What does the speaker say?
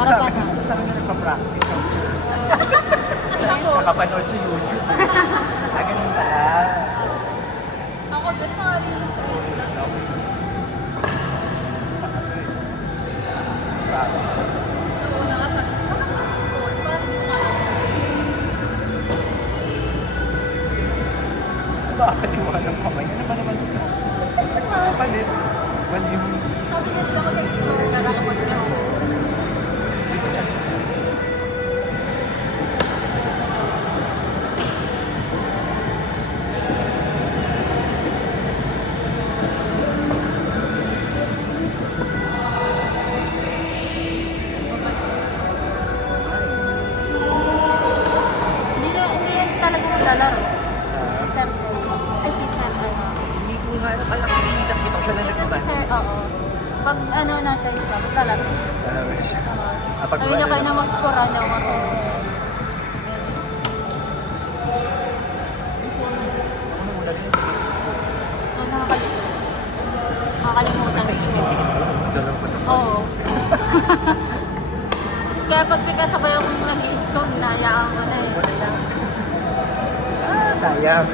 Para sabi, paano? sabi niya nagpa-practice. Ako, Nakapanood sa YouTube. Ganun pala. ako din mga reels lang. Practice. Nauna ka sabi, bakit ka may story? Parang hindi mo Bakit yung mga ng kamay? Ano ba naman ito? Nagpapalit. Mali yung... sabi na nila ko mag-explore na nakapag na ako. Hindi ko chance. Hindi yan talaga naglalaro. Si Sam Sam. Ay, si Sam, ano. Hindi ko nga alam. Alam ko nakita ko siya na Ito si nagpapalit. Sir, oo. Pag ano natin siya, maglalaro siya. Alam siya. Pag Sabi niya kayo na mag-score na ako. Ano muna rin sa school? Ano nakakalimutan? Nakakalimutan. Sa hindi ko. Dalawa ko na. Oo. Kaya pag pinasabay akong nag-i-score, nayaan ko na eh. Sayang.